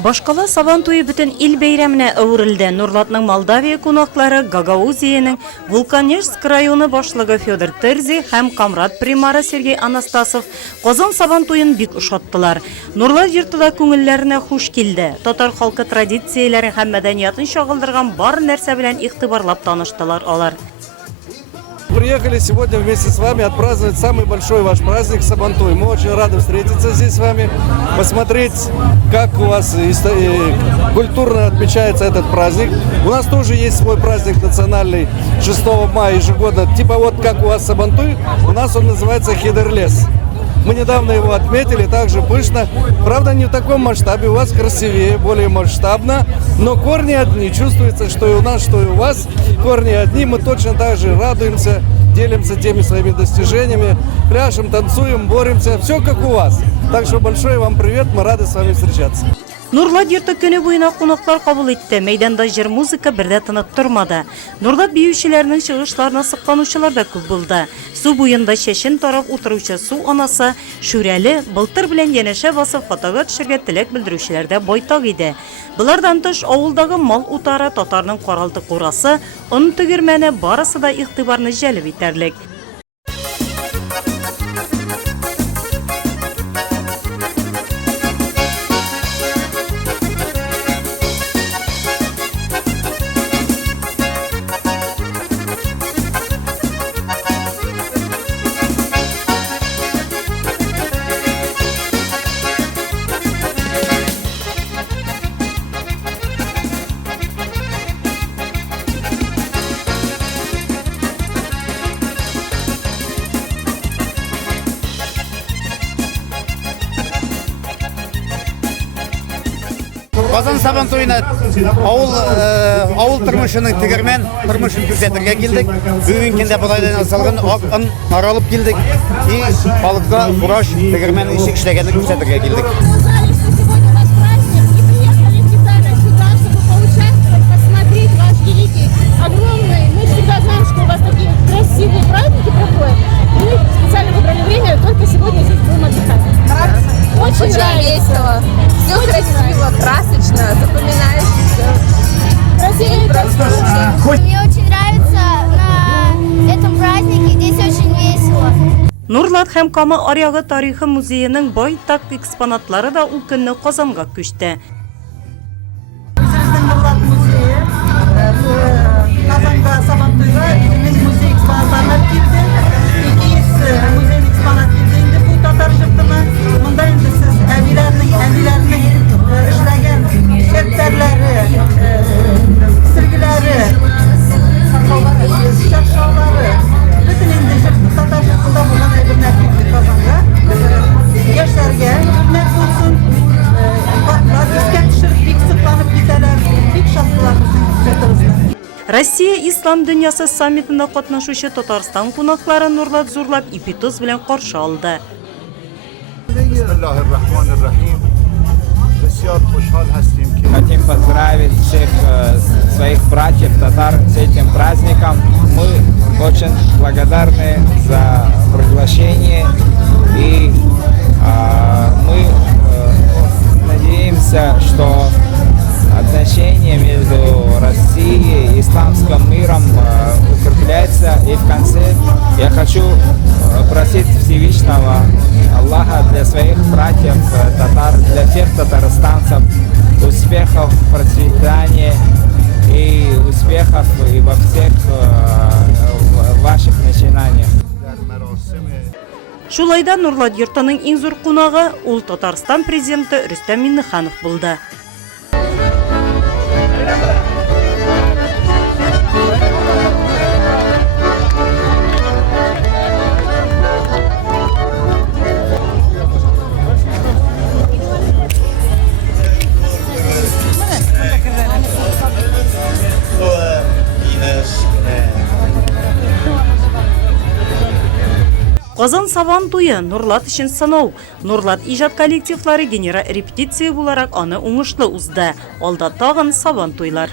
Башкала сабан туйы бүтін ил бәйрәменә әверелде. Нурлатның Молдавия кунаклары Гагаузиянең Вулканежск районы башлыгы Федор Терзи һәм Камрад примары Сергей Анастасов Казан сабан туйын бик ошаттылар. Нурлат йортында күңелләренә хуш килде. Татар халкы традицияләрен һәм мәдәниятын чагылдырган бар нәрсә белән игътибарлап таныштылар алар. Приехали сегодня вместе с вами отпраздновать самый большой ваш праздник Сабантуй. Мы очень рады встретиться здесь с вами, посмотреть, как у вас культурно отмечается этот праздник. У нас тоже есть свой праздник национальный 6 мая ежегодно. Типа вот как у вас Сабантуй, у нас он называется Хидерлес. Мы недавно его отметили, также пышно. Правда, не в таком масштабе, у вас красивее, более масштабно. Но корни одни, чувствуется, что и у нас, что и у вас. Корни одни, мы точно так же радуемся, делимся теми своими достижениями. Пляшем, танцуем, боремся, все как у вас. Так что большой вам привет, мы рады с вами встречаться. Нурлат йорты көне буена кунаклар кабул итте. Мәйданда җыр музыка бердә тынып тормады. Нурлат биючеләрнең чыгышларына сыкланучылар да күп булды. Су буенда чәчен тарап утыручы су анасы Шүрәле былтыр белән янәшә басып фотога төшәргә теләк белдерүчеләр дә байтак иде. Булардан тыш авылдагы мал утары, татарның каралты курасы, он тегермәне барысы да игътибарны җәлеп итәрлек. Казан сабан туйына авыл тормышының тегермен тормышын күрсәтергә килдек. Бүген көндә Бодайдан салган ак аралып килдек. И халыкка кураш тегермен ишек эшләгәнне күрсәтергә килдек. Очень весело, все красиво, красочно, запоминаешься. Мне очень нравится на этом празднике, здесь очень весело. Нурлат һәм Кама аръягы тарихы музееның байтак экспонатлары да ул көнне Казанга күчте. Нурлат музее Казанга сабан туйга музей экспонатлары килде. Музей экспонат килде. Bu Tatar jurtuna монда инде сез әбиләрнең эшләгән шәптәрләре, сөргеләре, шаршаулары, бөтен инде Татар журтында булган әйберләр килде Казанга. Яшьләргә хезмәт булсын, картлар искә төшереп бик сыкланып китәләр, бик шатлар безнең. Россия ислам дөньясы саммитында катнашучы Татарстан кунаклары Нурлат зурлап ипитоз белән каршы алды. Хотим поздравить всех своих братьев татар с этим праздником. Мы очень благодарны за приглашение и мы надеемся, что отношения между Россией и исламским миром укрепляются. И в конце я хочу просить Всевышнего Аллаха для своих братьев татар, для всех татарстанцев успехов, процветания и успехов и во всех ваших начинаниях. Шулайда Нурлат йортының иң зур кунагы ул Татарстан президенты Рөстәм Миңнеханов булды. Казан сабан туйы Нурлат өчен сынау. Нурлат иҗат коллективлары генера репетиция буларак аны уңышлы узды. Алда тагын сабан туйлар.